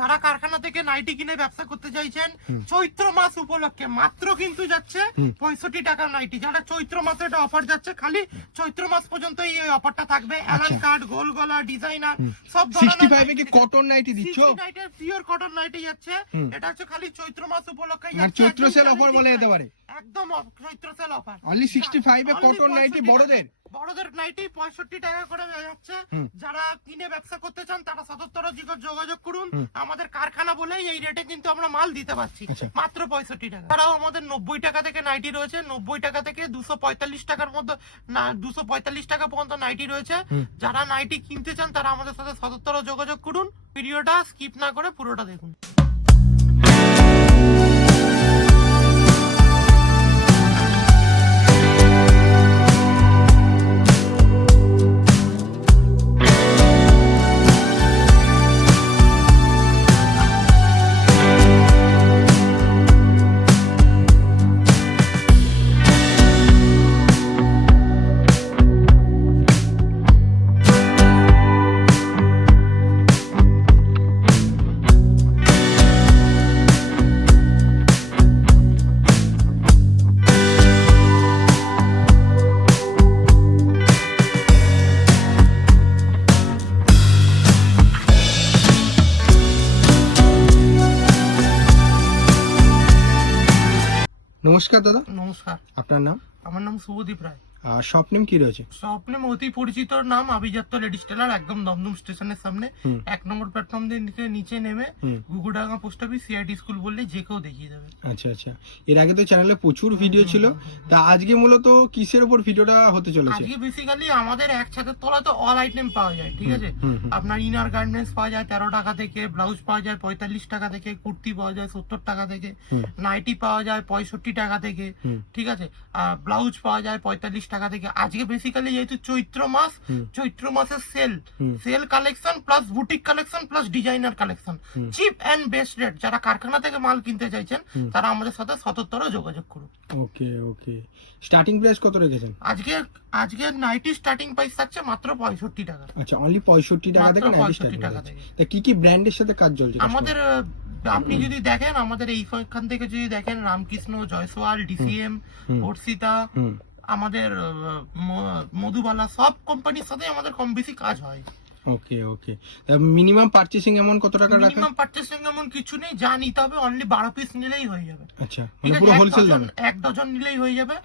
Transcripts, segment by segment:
যারা কারখানা থেকে নাইটি কিনে ব্যবসা করতে চাইছেন চৈত্র মাস উপলক্ষে মাত্র কিন্তু যাচ্ছে 65 টাকা নাইটি। যারা চৈত্র মাসে এটা অফার যাচ্ছে, খালি চৈত্র মাস পর্যন্ত এই অফারটা থাকবে। অ্যালান কাট, গোল গলা, ডিজাইনার সব ধরনের 65 এ কি কটন নাইটি দিচ্ছ? 69 এর পিওর কটন নাইটি যাচ্ছে। এটা হচ্ছে খালি চৈত্র মাস উপলক্ষে আর যাচ্ছে। চৈত্র সেল অফার বলে যেতে পারে। একদম চৈত্র সেল অফার। অনলি 65 এ কটন নাইটি বড়দের নাইটি 65 টাকা করে যাচ্ছে। যারা কিনে ব্যবসা করতে চান তারা 77 যোগাযোগ করুন। আমাদের কারখানা বলেই এই রেটে কিন্তু আমরা মাল দিতে পারছি, মাত্র 65 টাকা। তারাও আমাদের 90 টাকা থেকে নাইটি রয়েছে, 90 টাকা থেকে 245 টাকার মধ্যে, না 245 টাকা পর্যন্ত নাইটি রয়েছে। যারা নাইটি কিনতে চান তারা আমাদের সাথে 77 যোগাযোগ করুন। ভিডিওটা স্কিপ না করে পুরোটা দেখুন। নমস্কার দাদা। নমস্কার। আপনার নাম? আমার নাম শুভদীপ রায়। আর শপ নেম কি রয়েছে? শপ নেম অতি পরিচিত নাম আভিজাত্য লেডিস টেলার, একদম দমদম স্টেশনের সামনে 1 নম্বর প্ল্যাটফর্ম থেকে নিচে নেমে গুগুডাঙ্গা পোস্ট অফিস সিআইটি স্কুল বললে যে কেউ দেখিয়ে দেবে। আচ্ছা আচ্ছা, এর আগে তো চ্যানেলে প্রচুর ভিডিও ছিল, তা আজকে মূলত কিসের উপর ভিডিওটা হতে চলেছে? আজকে বেসিক্যালি আমাদের এক ছাদের তলায় তো অল আইটেম পাওয়া যায়, ঠিক আছে। আপনার ইনার গার্মেন্টস পাওয়া যায় 13 টাকা থেকে, ব্লাউজ পাওয়া যায় 45 টাকা থেকে, কুর্তি পাওয়া যায় 70 টাকা থেকে, নাইটি পাওয়া যায় 65 টাকা থেকে, ঠিক আছে। আর ব্লাউজ পাওয়া যায় 45 টাকা থেকে। আজকে বেসিক্যালি যেহেতু চৈত্র মাস, চৈত্র মাসের sale collection plus boutique collection plus designer collection, cheap and best rate. যারা কারখানা থেকে মাল কিনতে চাইছেন তারা আমাদের সাথে 77 যোগাযোগ করুন। ওকে ওকে, স্টার্টিং প্রাইস কত রেখেছেন? আজকে নাইটি স্টার্টিং প্রাইস থাকছে মাত্র 65 টাকা। আচ্ছা, অনলি 65 টাকা থেকে নাইটি স্টার্টিং আছে। তা কি কি ব্র্যান্ডের সাথে কাজ চলছে আমাদের? আপনি যদি দেখেন আমাদের এইখান থেকে যদি দেখেন রামকৃষ্ণ, জয়সওয়াল, ডিসিএম, অর্ষিতা, আমাদের মধুবালা, সব কোম্পানির সাথে আমাদের কম বেশি কাজ হয়। ওকে ওকে, মিনিমাম পারচেসিং অ্যামাউন্ট কত টাকা রাখেন? মিনিমাম পারচেসিং এমন কিছু নেই, যা নিতে হবে অনলি 12 পিস নিলেই হয়ে যাবে। আচ্ছা, মানে পুরো হোলসেল দাম? 1 ডজন নিলেই হয়ে যাবে।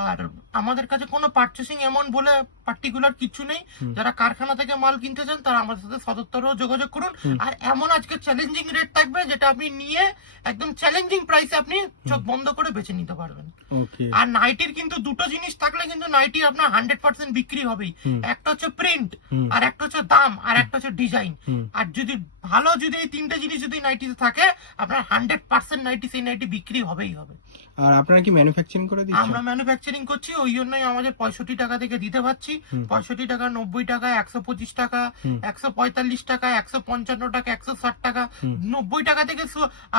আর আমাদের কাছে কোনো পারচেসিং এমন বলে পার্টিকুলার কিছু নেই। যারা কারখানা থেকে মাল কিনতে চান তারা আমাদের সাথে 77 যোগাযোগ করুন। আর এমন আজকে চ্যালেঞ্জিং রেট থাকবে যেটা আপনি নিয়ে একদম চ্যালেঞ্জিং প্রাইসে আপনি চোখ বন্ধ করে বেচে নিতে পারবেন। ওকে। আর নাইটির কিন্তু দুটো জিনিস থাকলে কিন্তু নাইটি আপনার 100% বিক্রি হবেই। একটা হচ্ছে প্রিন্ট, আর একটা হচ্ছে দাম, আর একটা হচ্ছে ডিজাইন। আর যদি ভালো যদি এই তিনটে জিনিস যদি নাইটিতে থাকে আপনার 100% নাইটি, সেই নাইটি বিক্রি হবেই হবে। আর আপনারা কি ম্যানুফ্যাকচারিং করে দিচ্ছেন? আমরা ম্যানুফ্যাকচারিং করছি, ওই জন্যই আমাদের 65 টাকা থেকে দিতে পারছি। 65 টাকা, 90 টাকা, 125 টাকা, 145 টাকা, 155 টাকা, 160 টাকা, 90 টাকা থেকে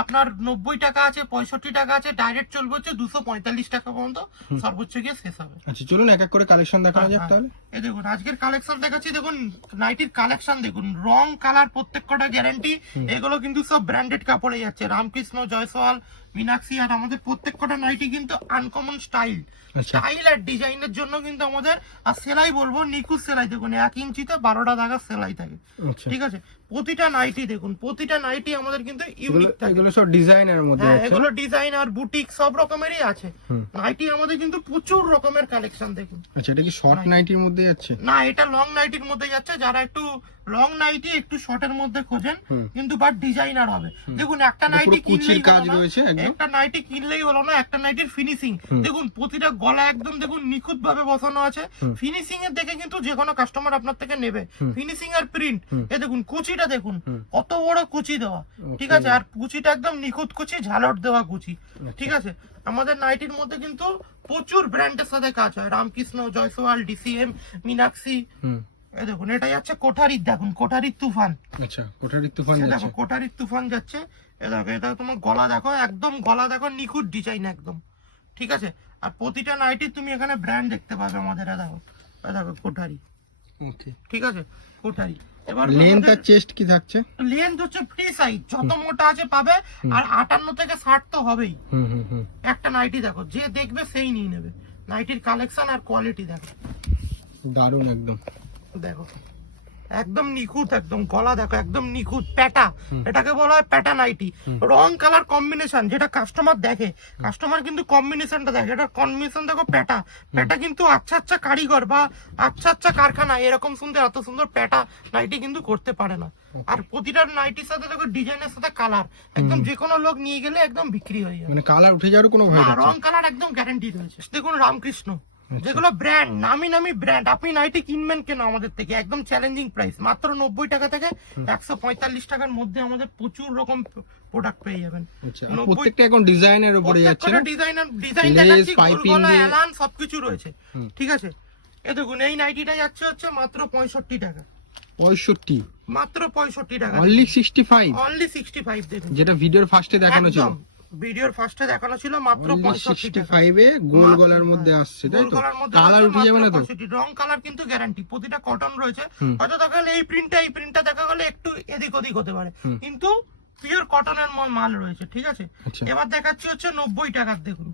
আপনার 90 টাকা আছে, 65 টাকা আছে, ডাইরেক্ট চলবে হচ্ছে 245 টাকা পর্যন্ত সর্বোচ্চ গিয়ে শেষ হবে। আচ্ছা, চলুন এক এক করে কালেকশন দেখানো যাক তাহলে। এই দেখুন আজকের কালেকশন দেখাচ্ছি। দেখুন নাইটির কালেকশন দেখুন, রং কালার প্রত্যেক কটা গ্যারান্টি। এগুলো কিন্তু সব ব্র্যান্ডেড কাপড়ে যাচ্ছে, রামকৃষ্ণ, জয়সওয়াল, মীনাক্ষী। আর আমাদের প্রত্যেক কটা নাইটি কিন্তু আনকমন স্টাইল আর ডিজাইনের জন্য কিন্তু আমাদের। আর সেলাই বলবো নিখুঁত সেলাই। দেখুন 1 ইঞ্চিতে 12টা দাগা সেলাই থাকে, ঠিক আছে। প্রতিটা নাইটি দেখুন, প্রতিটা নাইটি আমাদের কিন্তু ইউনিক থাকে। এগুলো সব ডিজাইনের মধ্যে আছে? এগুলো ডিজাইন আর বুটিক সব রকমেরই আছে। নাইটি আমাদের কিন্তু প্রচুর রকমের কালেকশন দেখুন। আচ্ছা, এটা কি শর্ট নাইটির মধ্যে যাচ্ছে? না, এটা লং নাইটির মধ্যে যাচ্ছে। যারা একটু লং নাইটি একটু শর্টের মধ্যে খোঁজেন কিন্তু বাট ডিজাইনার হবে। দেখুন একটা নাইটি কিনলেই কাজ রয়েছে, একটা নাইটি কিনলেই হলো না, একটা নাইটির ফিনিশিং দেখুন। প্রতিটা গলা একদম দেখুন নিখুঁত ভাবে বসানো আছে। ফিনিশিং এর দেখে কিন্তু যে কোনো কাস্টমার আপনার থেকে নেবে। ফিনিশিং আর প্রিন্ট, এ দেখুন কুচিটা দেখুন কত বড় কুচি দেওয়া, ঠিক আছে। আর কুচিটা একদম নিখুঁত কুচি, ঝালট দেওয়া কুচি, ঠিক আছে। আমাদের নাইটির মধ্যে কিন্তু প্রচুর ব্র্যান্ডের সাথে কাজ হয়, রামকৃষ্ণ, জয়সওয়াল, ডিসিএম, মীনাক্ষী। এই দেখুন এটা যাচ্ছে কোঠারির, দেখুন কোঠারির তুফান। আচ্ছা, কোঠারির তুফান যাচ্ছে। দেখো কোঠারির তুফান যাচ্ছে। এই দেখো, এটা তোমার গলা দেখো, একদম গলা দেখো নিখুঁত ডিজাইন একদম, ঠিক আছে। আর প্রতিটা নাইটি তুমি এখানে ব্র্যান্ড দেখতে পাবে আমাদের। দেখো, দেখো কোঠারি, ওকে, ঠিক আছে, কোঠারি। এবার লেন্থ আর চেস্ট কি থাকছে? লেন্থ হচ্ছে ফ্রি সাইজ, যত মোটা আছে পাবে, আর 58 থেকে 60 তো হবেই। একটা নাইটি দেখো, যে দেখবে সেই নিয়ে নেবে। নাইটির কালেকশন আর কোয়ালিটি দেখো, দারুণ একদম। দেখো একদম নিখুঁত, একদম গলা দেখো একদম নিখুঁত প্যাটা, এটাকে বলা হয় প্যাটা নাইটি। রং কালার কম্বিনেশন যেটা কাস্টমার দেখে, কাস্টমার কিন্তু কম্বিনেশনটা দেখে, এটার কম্বিনেশন দেখো প্যাটা। প্যাটা কিন্তু আচ্ছা আচ্ছা কারিগর বা আচ্ছা আচ্ছা কারখানা এরকম সুন্দর এত সুন্দর প্যাটা নাইটি কিন্তু করতে পারে না। আর প্রতিটা নাইটির সাথে দেখো ডিজাইনের সাথে কালার, একদম যে কোনো লোক নিয়ে গেলে একদম বিক্রি হয়ে যাবে, মানে কালার উঠে যাওয়ার কোনো ভয় না, নেই। রং কালার একদম গ্যারান্টি রয়েছে। দেখুন রামকৃষ্ণ, যেগুলো ব্র্যান্ড, নামি নামি ব্র্যান্ড, আপনি নাইটি কিনবেন কেন আমাদের থেকে, একদম চ্যালেঞ্জিং প্রাইস, মাত্র 90 টাকা থেকে 145 টাকার মধ্যে আমাদের প্রচুর রকম প্রোডাক্ট পেয়ে যাবেন। প্রত্যেকটা এখন ডিজাইনের উপরে যাচ্ছে না, ডিজাইন Lace, দেখাচ্ছি, piping গোলগলা, দিয়ে। এলান সবকিছু রয়েছে, ঠিক আছে। এ দেখুন এই নাইটিটা যাচ্ছে হচ্ছে মাত্র 65 টাকা, 65, মাত্র 65 টাকা, অনলি 65, অনলি 65 দেখুন, যেটা ভিডিওর ফার্স্টে দেখানো ছিল। একদম ভিডিওর ফার্স্টে দেখানো ছিল মাত্র 65 টাকা। 65 এ গোল গলার মধ্যে আসছে, তাই তো? কালার উঠে যাবে না তো? রং কালার কিন্তু গ্যারান্টি, প্রতিটা কটন রয়েছে। হয়তো দেখা গেলে এই প্রিন্টটা দেখা গেলে একটু এদিক ওদিক হতে পারে, কিন্তু পিওর কটনের মাল রয়েছে, ঠিক আছে। এবার দেখাচ্ছি হচ্ছে 90 টাকার, দেখুন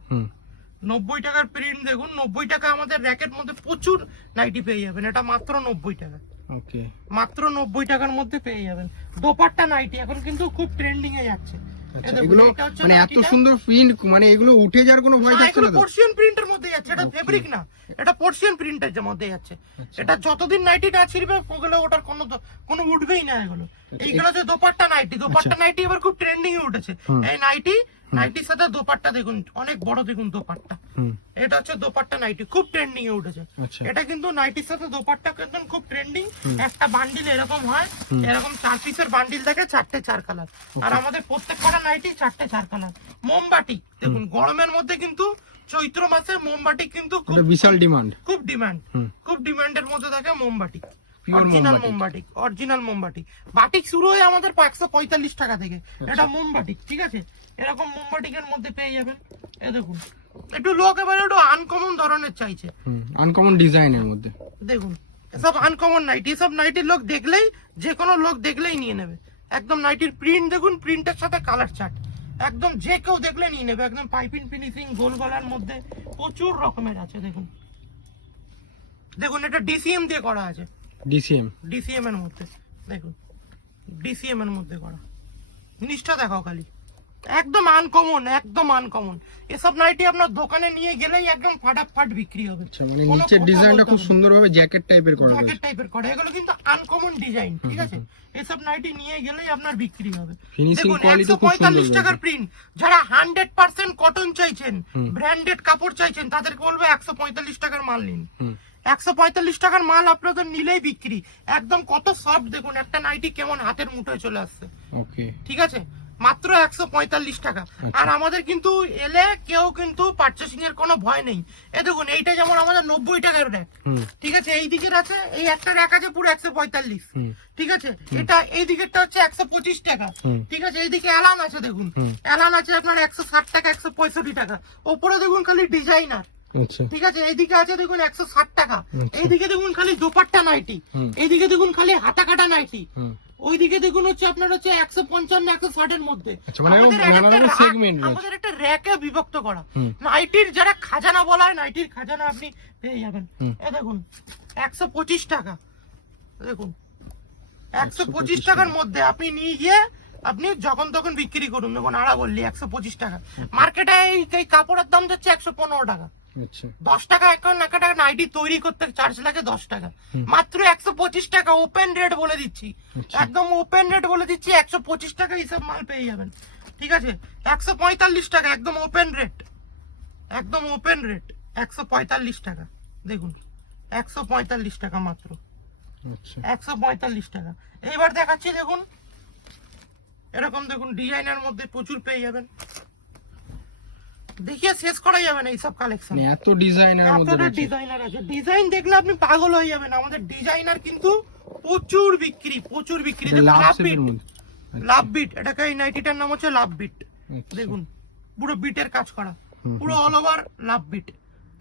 90 টাকার প্রিন্ট দেখুন, 90 টাকা আমাদের র্যাকের মধ্যে প্রচুর নাইটি পেয়ে যাবেন, এটা মাত্র 90 টাকা, ওকে, মাত্র 90 টাকার মধ্যে পেয়ে যাবেন। দোপাট্টা নাইটি এখন কিন্তু খুব ট্রেন্ডিং এ যাচ্ছে। এগুলো মানে এত সুন্দর প্রিন্ট, মানে এগুলো উঠে যাওয়ার কোনো ভয় থাকছে না তো? পোর্শিয়ান প্রিন্টের মধ্যে যাচ্ছে, এটা ফেব্রিক না, এটা পোর্শিয়ান প্রিন্টের মধ্যে যাচ্ছে। এটা যতদিন নাইটি না ছিড়বে ওগুলো ওটার কোনো উঠবেই না এগুলো। এইগুলো যে দোপাট্টা নাইটি, দোপাট্টা নাইটি এবার খুব ট্রেন্ডিং এ উঠেছে। এই নাইটির সাথে দোপাট্টা দেখুন, অনেক বড় দেখুন দোপাট্টা, এটা হচ্ছে দোপাট্টা নাইটি, খুব ট্রেন্ডিং এ উঠেছে। এটা কিন্তু নাইটির সাথে দোপাট্টা কিন্তু খুব ট্রেন্ডিং। একটা বান্ডিল এরকম হয়, এরকম 4 পিসের বান্ডিল থাকে, 4টে 4 কালার, আর আমাদের প্রত্যেকটা নাইটি 4টে 4 কালার। মোমবাটি দেখুন, গরমের মধ্যে কিন্তু চৈত্র মাসে মোমবাটি কিন্তু খুব বিশাল ডিমান্ড, খুব ডিমান্ডের মধ্যে থাকে মোমবাটি, অরিজিনাল মোমবাটি। বাটিক শুরু হয় আমাদের 145 টাকা থেকে, এটা মোমবাটিক, ঠিক আছে। এরকম মোমবাটিকের মধ্যে পেয়ে যাবেন। এ দেখুন একটু লোক এবারে একটু আনকমন ধরনের চাইছে, আনকমন ডিজাইনের মধ্যে, দেখুন এসব আনকমন নাইটি, এসব নাইটির লোক দেখলেই, যে কোনো লোক দেখলেই নিয়ে নেবে। একদম নাইটির প্রিন্ট দেখুন, প্রিন্টের সাথে কালার চার্ট, একদম যে কেউ দেখলে নিয়ে নেবে। একদম পাইপিং ফিনিশিং গোল গলার মধ্যে প্রচুর রকমের আছে, দেখুন দেখুন এটা ডিসিএম দিয়ে করা আছে, ডিসিএম এর মধ্যে, দেখুন ডিসিএম এর মধ্যে করা। জিনিসটা দেখাও খালি, একদম আনকমন। এসব নাইটি আপনার দোকানে নিয়ে গেলেই একদম ফাটাফাট বিক্রি হবে। মানে নিচের ডিজাইনটা খুব সুন্দরভাবে জ্যাকেট টাইপের করা আছে, এগুলো কিন্তু আনকমন ডিজাইন, ঠিক আছে। এসব নাইটি নিয়ে গেলেই আপনার বিক্রি হবে। ফিনিশিং দেখুন কোয়ালিটি খুব সুন্দর। 145 টাকার প্রিন্ট, যারা 100% কটন চাইছেন, ব্র্যান্ডেড কাপড় চাইছেন, তাদেরকে বলবো 145 টাকার মাল নিন। 145 টাকার মাল আপনাদের নিলেই বিক্রি, একদম কত সফট দেখুন, একটা নাইটি কেমন হাতের মুঠোয় চলে আসছে, ওকে, ঠিক আছে, মাত্র 145 টাকা। আর আমাদের কিন্তু এলে কেউ কিন্তু পারচেসিং এর কোনো ভয় নেই। এ দেখুন এইটা যেমন আমাদের 90 টাকার র্যাক, ঠিক আছে, এই দিকের আছে, এই একটা র্যাক আছে পুরো 145, ঠিক আছে। এটা এই দিকেরটা হচ্ছে 125 টাকা, ঠিক আছে। এইদিকে এলান আছে, দেখুন এলান আছে আপনার 160 টাকা, 165 টাকা। ওপরে দেখুন খালি ডিজাইনার, ঠিক আছে। এইদিকে আছে দেখুন 160 টাকা। এইদিকে দেখুন খালি দোপাট্টা নাইটি, এইদিকে দেখুন খালি হাতা কাটা নাইটি, ওইদিকে দেখুন হচ্ছে আপনার হচ্ছে 155 160 এর মধ্যে। আমাদের একটা র্যাকে বিভক্ত করা নাইটির, যারা খাজানা বলা হয়, নাইটির খাজানা আপনি পেয়ে যাবেন। এ দেখুন 125 টাকা, দেখুন 125 টাকার মধ্যে আপনি নিয়ে গিয়ে আপনি যখন তখন বিক্রি করুন। দেখুন আড়া বললি 125 টাকা, মার্কেটে এই কাপড়ের দাম যাচ্ছে 115 টাকা, 10 টাকা এখন একটা নাইটি তৈরি করতে চার্জ লাগে 10 টাকা, মাত্র 125 টাকা ওপেন রেট বলে দিচ্ছি, একদম ওপেন রেট বলে দিচ্ছি, 125 টাকা হিসাব মাল পেয়ে যাবেন, ঠিক আছে। 145 টাকা একদম ওপেন রেট, 145 টাকা, দেখুন 145 টাকা মাত্র, 145 টাকা। এইবার দেখাচ্ছি দেখুন, এরকম দেখুন ডিজাইনের মধ্যে প্রচুর পেয়ে যাবেন, দেখিয়ে শেষ করা যাবে না এইসব কালেকশন, এত ডিজাইনার মধ্যে ডিজাইনার আছে। ডিজাইন দেখলে আপনি পাগল হয়ে যাবেন, আমাদের ডিজাইনার কিন্তু প্রচুর বিক্রি। লাভ বিট, এটাকে এই নাইটিটার নাম হচ্ছে লাভ বিট, দেখুন পুরো বিটের কাজ করা, পুরো অল ওভার লাভ বিট,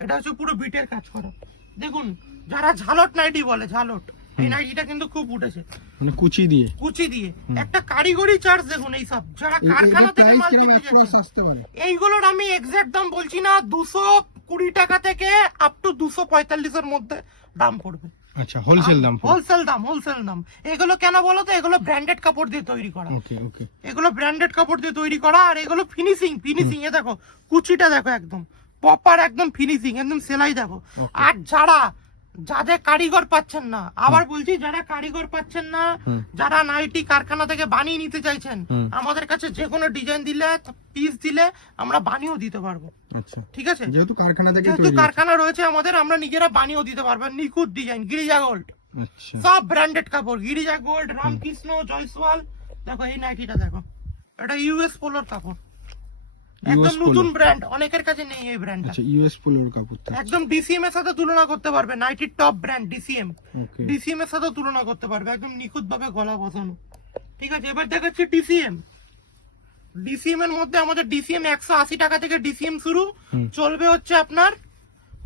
এটা হচ্ছে পুরো বিটের কাজ করা। দেখুন যারা ঝালট নাইটি বলে, ঝালট এই নাইটিটা কিন্তু খুব উঠেছে, মানে কুচি দিয়ে একটা কারিগরি চার্জ দেখুন। এই সব যারা কারখানা থেকে মাল কিনতে যাচ্ছে, আসতে পারে এইগুলোর আমি এক্সাক্ট দাম বলছি না, 220 টাকা থেকে আপ টু 245 এর মধ্যে দাম পড়বে। আচ্ছা, হোলসেল দাম। এগুলো কেন বলো তো, এগুলো ব্র্যান্ডেড কাপড় দিয়ে তৈরি করা। ওকে ওকে, এগুলো ব্র্যান্ডেড কাপড় দিয়ে তৈরি করা, আর এগুলো ফিনিশিং এ দেখো, কুচিটা দেখো, একদম প্রপার, একদম ফিনিশিং, একদম সেলাই দেখো। আর যাদের কারিগর পাচ্ছেন না, আবার বলছি, যারা কারিগর পাচ্ছেন না, যারা নাইটি কারখানা থেকে বানিয়ে নিতে চাইছেন, আমাদের কাছে যে কোনো ডিজাইন দিলে, পিস দিলে আমরা বানিয়েও দিতে পারবো। আচ্ছা, ঠিক আছে, যেহেতু কারখানা রয়েছে আমাদের, আমরা নিজেরা বানিয়েও দিতে পারবো। নিখুঁত ডিজাইন, গিরিজা গোল্ড, আচ্ছা, সব ব্র্যান্ডেড কাপড়, গিরিজা গোল্ড, রামকৃষ্ণ, জয়সওয়াল। দেখো এই নাইটিটা দেখো, এটা ইউএস পোলোর কাপড়, একদম নতুন ব্র্যান্ড, অনেকের কাছে নেই এই ব্র্যান্ডটা। আচ্ছা, ইউএস পোলোর কাপড়, একদম ডিসিএম এর সাথে তুলনা করতে পারবে, নাইটির টপ ব্র্যান্ড ডিসিএম। ওকে, ডিসিএম এর সাথে তুলনা করতে পারবে, একদম নিখুঁত ভাবে গলা বসানো। ঠিক আছে, এবার দেখাচ্ছি ডিসিএম এর মধ্যে আমাদের ডিসিএম 180 টাকা থেকে ডিসিএম শুরু, চলবে হচ্ছে আপনার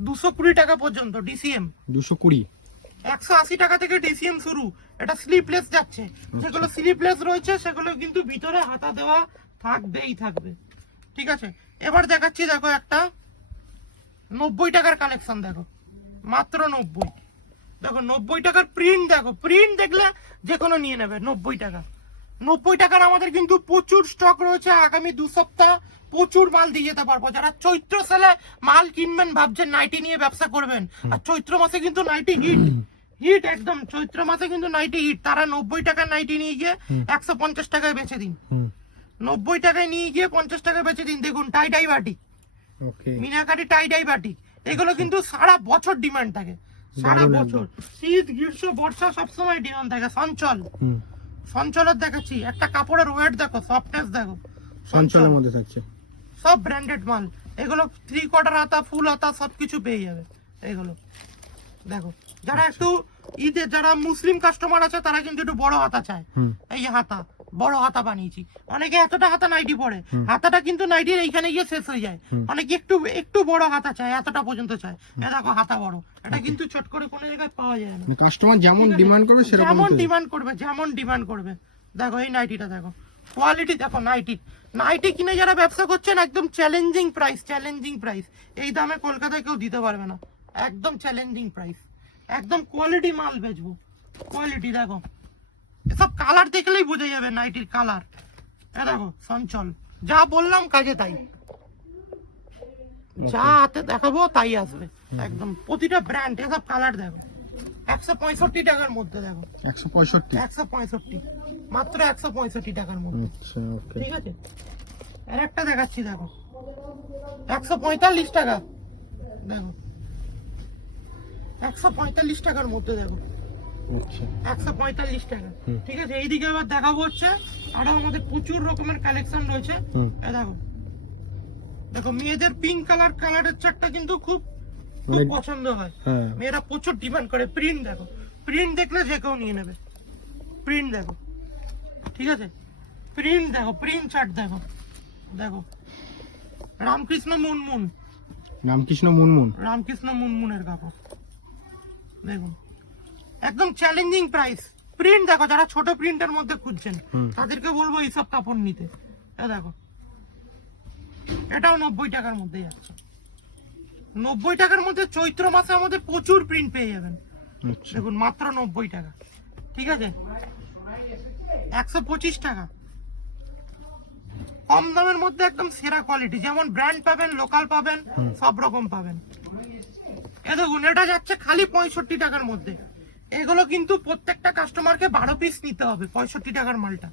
220 টাকা পর্যন্ত। ডিসিএম 220, 180 টাকা থেকে ডিসিএম শুরু। এটা স্লিপলেস যাচ্ছে, যেগুলো স্লিপলেস রয়েছে সেগুলো কিন্তু ভিতরে হাতা দেওয়া থাকবে। ঠিক আছে, এবার দেখাচ্ছি, দেখো একটা 90 টাকার কালেকশন, দেখো মাত্র 90। দেখো 90 টাকার প্রিন্ট, দেখো প্রিন্ট দেখলে যে কোনো নিয়ে নেবে। 90 টাকার আমাদের কিন্তু প্রচুর স্টক রয়েছে, আগামী 2 সপ্তাহ প্রচুর মাল দিয়ে যেতে পারবো। যারা চৈত্র সেলে মাল কিনবেন ভাবছেন, নাইটি নিয়ে ব্যবসা করবেন, আর চৈত্র মাসে কিন্তু নাইটি হিট একদম, চৈত্র মাসে কিন্তু নাইটি হিট, তারা 90 টাকার নাইটি নিয়ে গিয়ে 150 টাকায় বেচে দিন। 90 টাকায় নিয়ে গিয়ে 50 টাকায় বেচে দিন। দেখুন টাই বাটিক, মিনাকারি টাই বাটিক, এগুলো কিন্তু সারা বছর ডিমান্ড থাকে, সারা বছর, শীত গ্রীষ্ম বর্ষা সবসময় ডিমান্ড থাকে। সঞ্চলের দেখাচ্ছি, একটা কাপড়ের ওয়েট দেখো, সফটনেস দেখো, সঞ্চলের মধ্যে থাকছে, সব ব্র্যান্ডেড মাল। এগুলো 3/4 হাতা, ফুল হাতা সবকিছু পেয়ে যাবে। এগুলো দেখো, যারা একটু ঈদের, যারা মুসলিম কাস্টমার আছে, তারা কিন্তু একটু বড় হাতা চায়। এই হাতা, বড় হাতা বানিয়েছি। অনেকে এতটা হাতা নাইটি পরে, হাতাটা কিন্তু নাইটির এইখানে গিয়ে শেষ হয়ে যায়। অনেকে একটু বড় হাতা চায়, এতটা পর্যন্ত চায়। দেখো হাতা বড়, এটা কিন্তু চট করে কোনো জায়গায় পাওয়া যায় না। কাস্টমার যেমন ডিমান্ড করবে সেরকম, যেমন ডিমান্ড করবে। দেখো এই নাইটিটা দেখো, কোয়ালিটি দেখো। নাইটি কিনে যারা ব্যবসা করছেন, একদম চ্যালেঞ্জিং প্রাইস। এই দামে কলকাতায় কেউ দিতে পারবে না, একদম চ্যালেঞ্জিং প্রাইস, একদম কোয়ালিটি মাল বেচবো। কোয়ালিটি দেখো, এসব কালার দেখলেই বোঝা যাবে নাইটির কালার। দেখো সঞ্চল, যা বললাম কাজে তাই, যা হাতে দেখাবো তাই আসবে, একদম প্রতিটা ব্র্যান্ড। এসব কালার দেখো, 165 টাকার মধ্যে, দেখো 165, মাত্র 165 টাকার মধ্যে। ঠিক আছে, আর একটা দেখাচ্ছি, দেখো 145 টাকা, দেখো 145 টাকার মধ্যে, দেখো 145 টাকা। ঠিক আছে, এইদিকে আবার দেখাবো হচ্ছে আরো আমাদের প্রচুর রকমের কালেকশন রয়েছে। দেখো মেয়েদের পিঙ্ক কালারের চারটা কিন্তু খুব পছন্দ হয়, মেয়েরা প্রচুর ডিমান্ড করে। প্রিন্ট দেখো, প্রিন্ট দেখলে যে কেউ নিয়ে নেবে। প্রিন্ট দেখো, ঠিক আছে, প্রিন্ট দেখো, প্রিন্ট চার্ট দেখো, দেখো রামকৃষ্ণ মুনমুনের কাপড় দেখুন, একদম চ্যালেঞ্জিং প্রাইস। প্রিন্ট দেখো, যারা ছোট প্রিন্টের মধ্যে খুঁজছেন তাদেরকে বলবো এইসব কাপড় নিতে। দেখো এটাও 90 টাকার মধ্যে যাচ্ছে। 90 টাকার মধ্যে চৈত্র মাসে আমাদের প্রচুর প্রিন্ট পেয়ে যাবেন। দেখুন মাত্র 90 টাকা। ঠিক আছে, 125 টাকা, কম দামের মধ্যে একদম সেরা কোয়ালিটি, যেমন ব্র্যান্ড পাবেন, লোকাল পাবেন, সব রকম পাবেন। দেখুন এটা যাচ্ছে খালি 65 টাকার মধ্যে। এগুলো কিন্তু প্রত্যেকটা কাস্টমারকে 12 পিস নিতে হবে। 65 টাকার মালটা,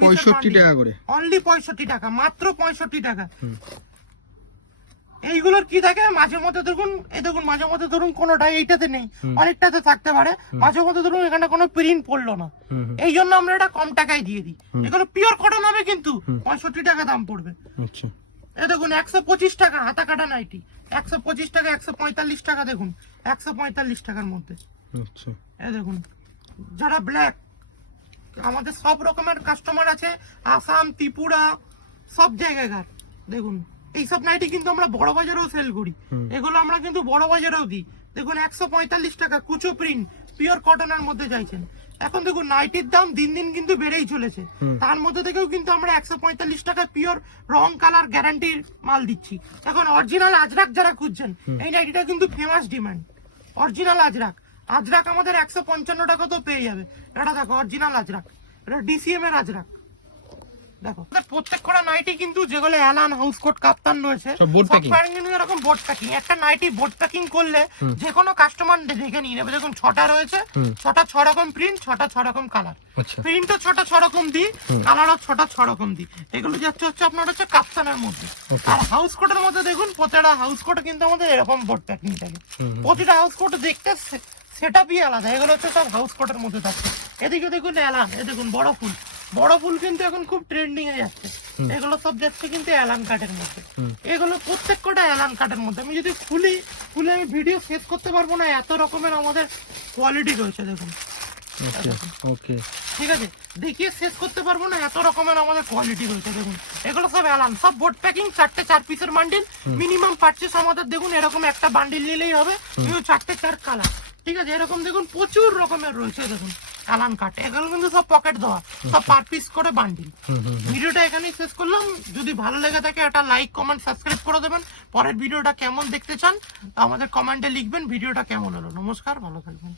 65 টাকা করে, অনলি 65 টাকা, মাত্র 65 টাকা। এইগুলোর কি থাকে, মাঝে মধ্যে দেখুন, মাঝে মধ্যে ধরুন কোনোটা এইটাতে নেই, অনেকটাতে থাকতে পারে, মাঝে মধ্যে ধরুন এখানে কোনো প্রিন্ট পড়লো না, এই জন্য আমরা এটা কম টাকায় দিয়ে দিই। এগুলো পিওর কটন হবে, কিন্তু 65 টাকা দাম পড়বে। দেখুন 125 টাকা হাতা কাটা নাইটি, 125 টাকা, 145 টাকা, দেখুন 145 টাকার মধ্যে। দেখুন যারা ব্ল্যাক, আমাদের সব রকমের কাস্টমার আছে, আসাম, ত্রিপুরা, সব জায়গাকার। দেখুন এইসব নাইটি কিন্তু আমরা বড় বাজারেও সেল করি, এগুলো আমরা কিন্তু বড় বাজারেও দিই। দেখুন 145 টাকা, কুচো প্রিন্ট, পিওর কটনের মধ্যে চাইছেন। এখন দেখুন নাইটির দাম দিন দিন কিন্তু বেড়েই চলেছে, তার মধ্যে থেকেও কিন্তু আমরা 145 টাকায় পিওর রং কালার গ্যারান্টির মাল দিচ্ছি। এখন অরিজিনাল আজরাক যারা খুঁজছেন, এই নাইটিটা কিন্তু famous demand. Original Ajrak, Ajrak আমাদের 155 টাকা তো পেয়ে যাবে। এটা দেখো অরিজিনাল আজরাক, এটা ডিসিএম এর আজরাক। দেখো প্রত্যেক কটা নাইটি কিন্তু যেগুলো অ্যালান, হাউস কোট, কাপ্তান রয়েছে সব board packing। কিন্তু এরকম বোর্ড প্যাকিং। একটা নাইটি বোর্ড প্যাকিং করলে যে কোনো কাস্টমার দেখে নিয়ে নেবে। দেখুন 6টা রয়েছে, 6টা 6 রকম প্রিন্ট, 6টা 6 রকম কালার। আচ্ছা প্রিন্টও 6টা 6 রকম দিই, কালারও 6টা 6 রকম দিই। এগুলো হচ্ছে আপনার হচ্ছে কাপ্তানের মধ্যে। Okay। আর হাউস কোটের মধ্যে দেখুন প্রতিটা হাউস কোটে কিন্তু আমাদের এরকম বোর্ড প্যাকিং থাকে। প্রতিটা হাউস কোট দেখতে সেটআপই আলাদা। এগুলো হচ্ছে সব হাউস কোটের মধ্যে থাকছে। এদিকে দেখুন অ্যালান, এ দেখুন বড় ফুল, বড় ফুল কিন্তু এখন খুব ট্রেন্ডিং এ যাচ্ছে। এগুলো সব যাচ্ছে কিন্তু অ্যালান কাটের মধ্যে। এগুলো প্রত্যেক কটা অ্যালান কাটের মধ্যে। আমি যদি খুলে আমি ভিডিও শেষ করতে পারবো না, এত রকমের আমাদের কোয়ালিটি রয়েছে। দেখুন ওকে ওকে ঠিক আছে, দেখিয়ে শেষ করতে পারবো না, এত রকমের আমাদের কোয়ালিটি রয়েছে। দেখুন এগুলো সব অ্যালান, সব বোর্ড প্যাকিং, 4টে 4 পিসের বান্ডিল। মিনিমাম পারচেস আমাদের দেখুন এরকম একটা বান্ডিল নিলেই হবে, কিন্তু 4টে 4 কালার। ঠিক আছে, এরকম দেখুন প্রচুর রকমের রয়েছে। দেখুন অ্যালান কাট, এগুলো কিন্তু সব পকেট দেওয়া, সব পার পিস করে বান্ডিল। ভিডিওটা এখানেই শেষ করলাম। যদি ভালো লেগে থাকে একটা লাইক, কমেন্ট, সাবস্ক্রাইব করে দেবেন। পরের ভিডিওটা কেমন দেখতে চান আমাদের কমেন্টে লিখবেন, ভিডিওটা কেমন হলো। নমস্কার, ভালো থাকবেন।